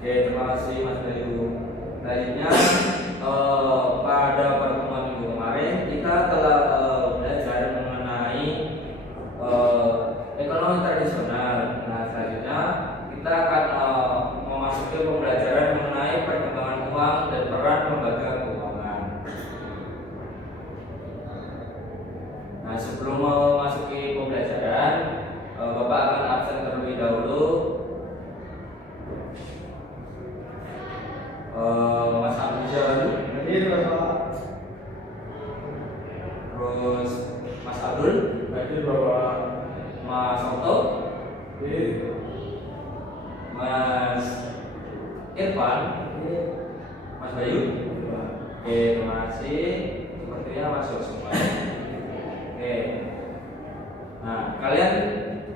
Oke, terima kasih Mas Bayu. Tadinya pada pertemuan minggu kemarin kita telah belajar mengenai ekonomi tradisional. Nah, selanjutnya kita akan memasuki pembelajaran mengenai perkembangan uang dan peran lembaga keuangan. Nah, sebelum memasuki pembelajaran, Bapak akan absen terlebih dahulu. Mas Abdul, Hadir Bapak. terus Mas Abdul, Hadir Bapak. Mas Otto, Hadir. Mas Irfan, Mas Bayu. Oke, terima kasih. Sepertinya masuk semua. Oke. Nah, kalian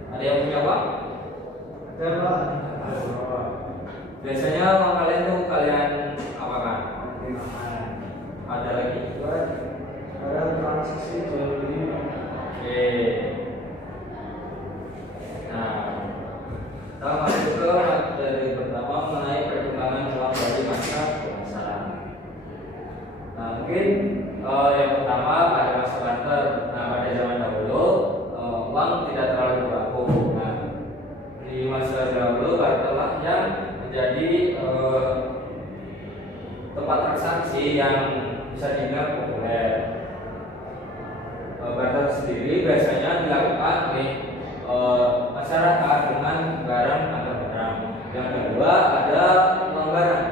ada yang punya uang? Ada Pak. Ada Bapak. Biasanya uang kalian tuh kalian apakan? Ada lagi? Ada transaksi jual beli. Oke. Nah, kita masuk ke materi pertama mengenai perkembangan uang dari masa pemasaran. Nah, mungkin yang pertama pada masa barter. Nah, pada zaman dahulu uang tidak terlalu berlaku. Nah, di masa dahulu barterlah yang menjadi tempat transaksi yang bisa dibilang populer. Barter sendiri biasanya dilakukan oleh masyarakat dengan barang atau barang. Yang kedua ada uang barang.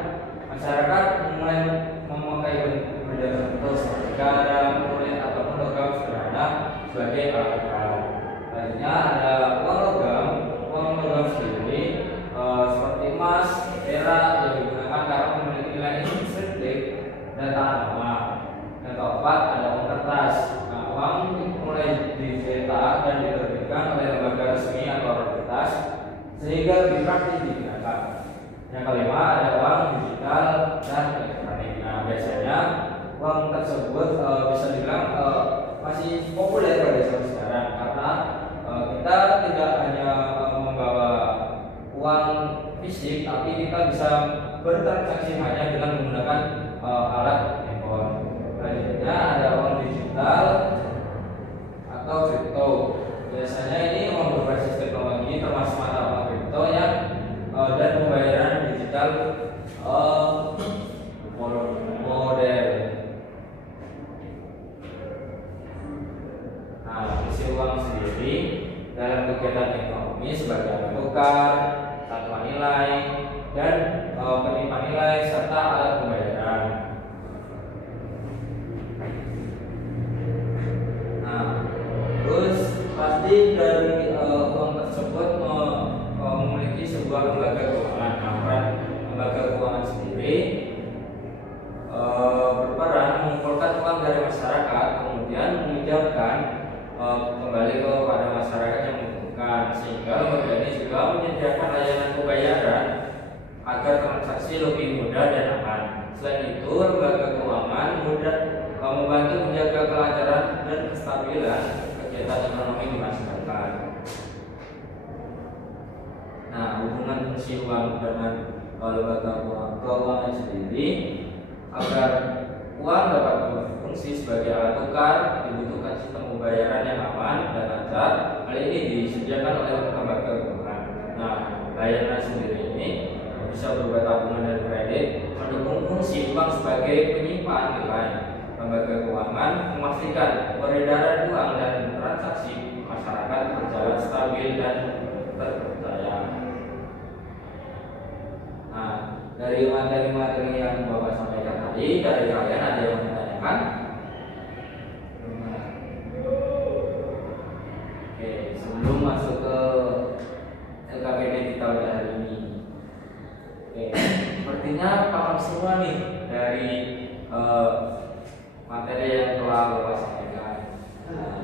Masyarakat mulai memakai benda tertentu seperti garam, kulit ataupun logam sederhana sebagai alat tukar. Selanjutnya ada uang logam. Uang logam sendiri seperti emas, perak yang digunakan karena memiliki nilai intrinsik dan tahan lama. Yang keempat ada uang kertas. Nah, uang mulai dicetak dan diterbitkan oleh lembaga resmi atau otoritas sehingga lebih praktis digunakan. Yang kelima ada uang digital dan elektronik. Nah, biasanya uang tersebut bisa dibilang masih populer pada zaman sekarang karena kita tidak hanya membawa uang fisik, tapi kita bisa bertransaksi hanya dengan menggunakan alat handphone. Selanjutnya ada uang digital atau kripto. Biasanya ini uang berbasis teknologi termasuk mata uang kripto yang dan pembayaran digital modern. Nah, fungsi uang sendiri dalam kegiatan ekonomi sebagai alat tukar, satuan nilai, dan penimpan nilai serta alat pembayaran. Nah, terus pasti dari uang tersebut memiliki sebuah lembaga keuangan. Nah, peran lembaga keuangan sendiri berperan mengumpulkan uang dari masyarakat, kemudian meminjamkan kembali kepada masyarakat yang membutuhkan, sehingga lembaga ini juga menyediakan layanan pembayaran agar transaksi lebih mudah dan aman. Selain itu, lembaga keuangan mudah membantu menjaga kelancaran dan kestabilan kegiatan ekonomi di masyarakat. Nah, hubungan fungsi uang dengan lembaga keuangan sendiri, agar uang dapat berfungsi sebagai alat tukar dibutuhkan sistem pembayaran yang aman dan lancar. Hal ini disediakan oleh lembaga keuangan. Nah, layanan sendiri ini bisa berupa tabungan dan kredit, mendukung fungsi uang sebagai penyimpan nilai. Lembaga keuangan memastikan peredaran uang dan transaksi masyarakat berjalan stabil dan terpercaya. Nah, dari materi-materi yang Bapak sampaikan tadi, dari kalian ada yang menanyakan? Oke, sebelum masuk ke LKPD kita pada hari ini. Oke, sepertinya paham semua nih dari materi yang telah Bapak sampaikan. Nah,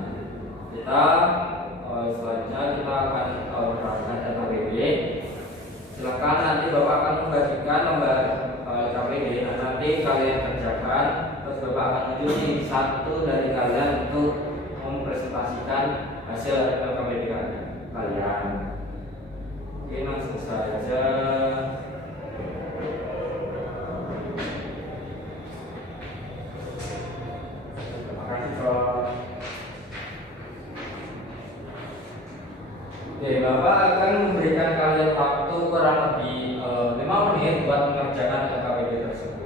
kita selanjutnya kita akan menerapkan LKPD. Silakan nanti Bapak akan membagikan lembar LKPD. Nah, nanti kalian kerjakan, terus Bapak akan menunjuk satu dari kalian untuk mempresentasikan hasil LKPD kalian. Oke, langsung saja. 5 menit buat mengerjakan LKPD tersebut.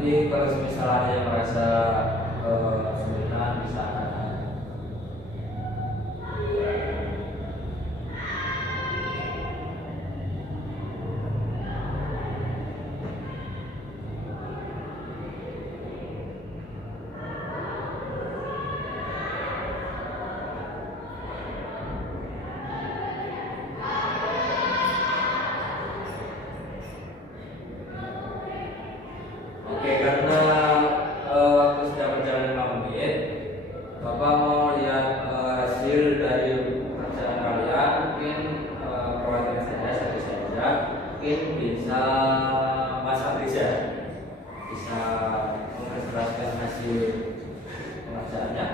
Nanti kalau misalnya ada yang merasa kesulitan bisa katakan. Oke, karena waktu sudah berjalan 5 menit, Bapak mau lihat hasil dari pekerjaan kalian. Mungkin perwakilan saja, mungkin bisa Mas Afriza bisa mempresentasikan hasil pengerjaannya.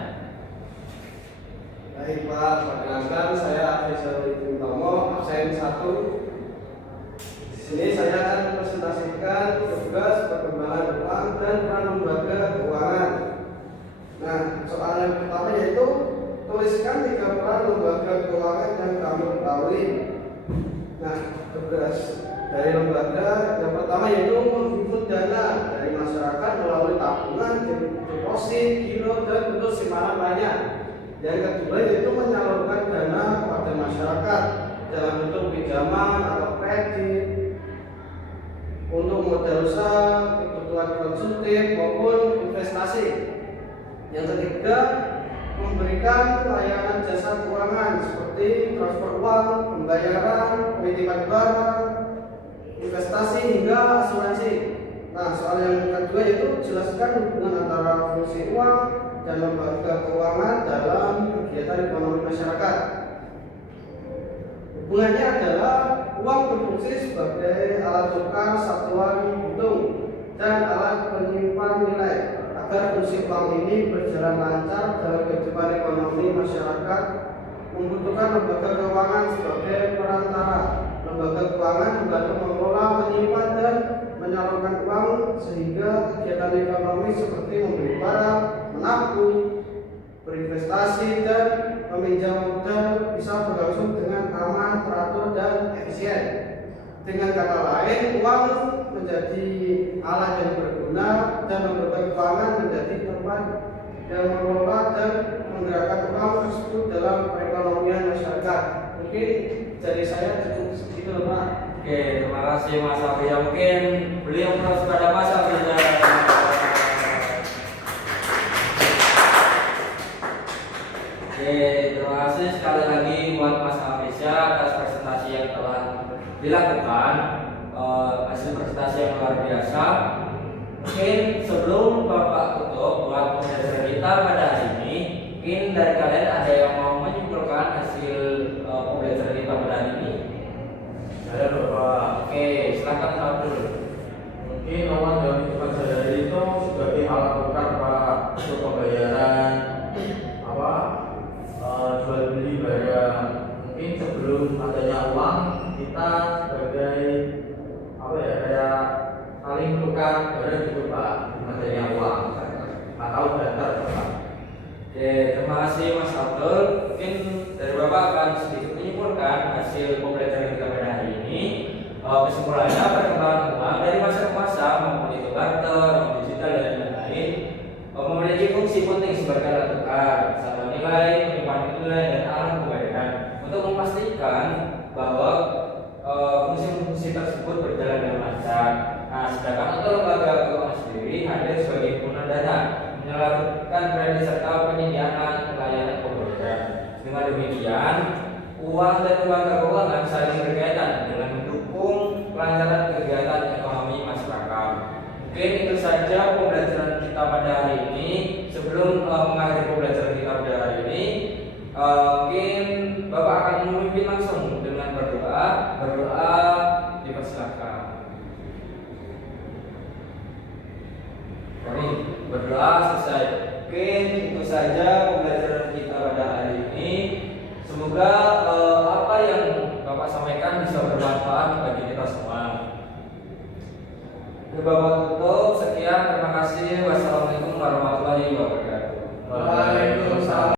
Baik Pak, perkenalkan saya Afrizal Tomo, absen 1. Di sini saya akan presentasikan tugas perkembangan uang dan peran lembaga keuangan. Nah, soal yang pertama yaitu tuliskan 3 peran lembaga keuangan yang kamu ketahui. Nah, tugas dari lembaga yang pertama yaitu menghimpun dana dari masyarakat melalui tabungan, deposit, giro, dan bentuk simpanan lainnya. Yang kedua yaitu menyalurkan dana kepada masyarakat dalam bentuk pinjaman atau kredit untuk modal usaha, kebutuhan konsumtif maupun investasi. Yang ketiga, memberikan layanan jasa keuangan seperti transfer uang, pembayaran, penitipan barang, investasi hingga asuransi. Nah, soal yang kedua yaitu jelaskan hubungan antara fungsi uang dan lembaga keuangan dalam kegiatan ekonomi masyarakat. Hubungannya adalah uang berfungsi sebagai alat tukar satuan hitung dan alat penyimpan nilai. Agar fungsi uang ini berjalan lancar dalam kehidupan ekonomi masyarakat, membutuhkan lembaga keuangan sebagai perantara. Lembaga keuangan membantu mengelola, menyimpan, dan menyalurkan uang sehingga kegiatan ekonomi seperti membeli barang, menabung, berinvestasi, dan meminjam modal bisa berlangsung dengan aman, teratur, dan efisien. Dengan kata lain, uang menjadi alat yang berguna dan lembaga keuangan menjadi tempat yang mengelola dan menggerakkan uang tersebut dalam perekonomian masyarakat. Mungkin dari saya cukup segitu, Pak. Oke, terima kasih Mas Afriza. Mungkin beliau terus pada Mas Afriza. Oke, terima kasih sekali lagi buat Mas Afriza atas presentasi yang telah dilakukan. Hasil presentasi yang luar biasa. Mungkin sebelum Bapak tutup buat pembelajaran kita pada hari ini, mungkin dari kalian ada yang mau menyimpulkan hasil pembelajaran kita pada hari ini? Saya Bapak. Oke, silakan Pak dulu. Mungkin uang dalam kehidupan sehari-hari itu sebagai alat tukar Pak untuk pembayaran jual beli barang. Mungkin sebelum adanya uang kita sebagai kayak saling tukar barang gitu Pak, adanya uang atau barter Pak. Dengan demikian, uang dan lembaga keuangan saling berkaitan dengan mendukung kelancaran kegiatan ekonomi masyarakat. Mungkin itu saja pembelajaran kita pada hari ini. Sebelum mengakhiri pembelajaran kita pada hari ini, mungkin Bapak akan memimpin langsung dengan berdoa. Berdoa dipersilakan. Amin. Berdoa selesai. Mungkin itu saja pembelajaran kita pada hari ini. Semoga apa yang Bapak sampaikan bisa bermanfaat bagi kita semua. Bapak tutup. Sekian. Terima kasih. Wassalamualaikum warahmatullahi wabarakatuh. Waalaikumsalam.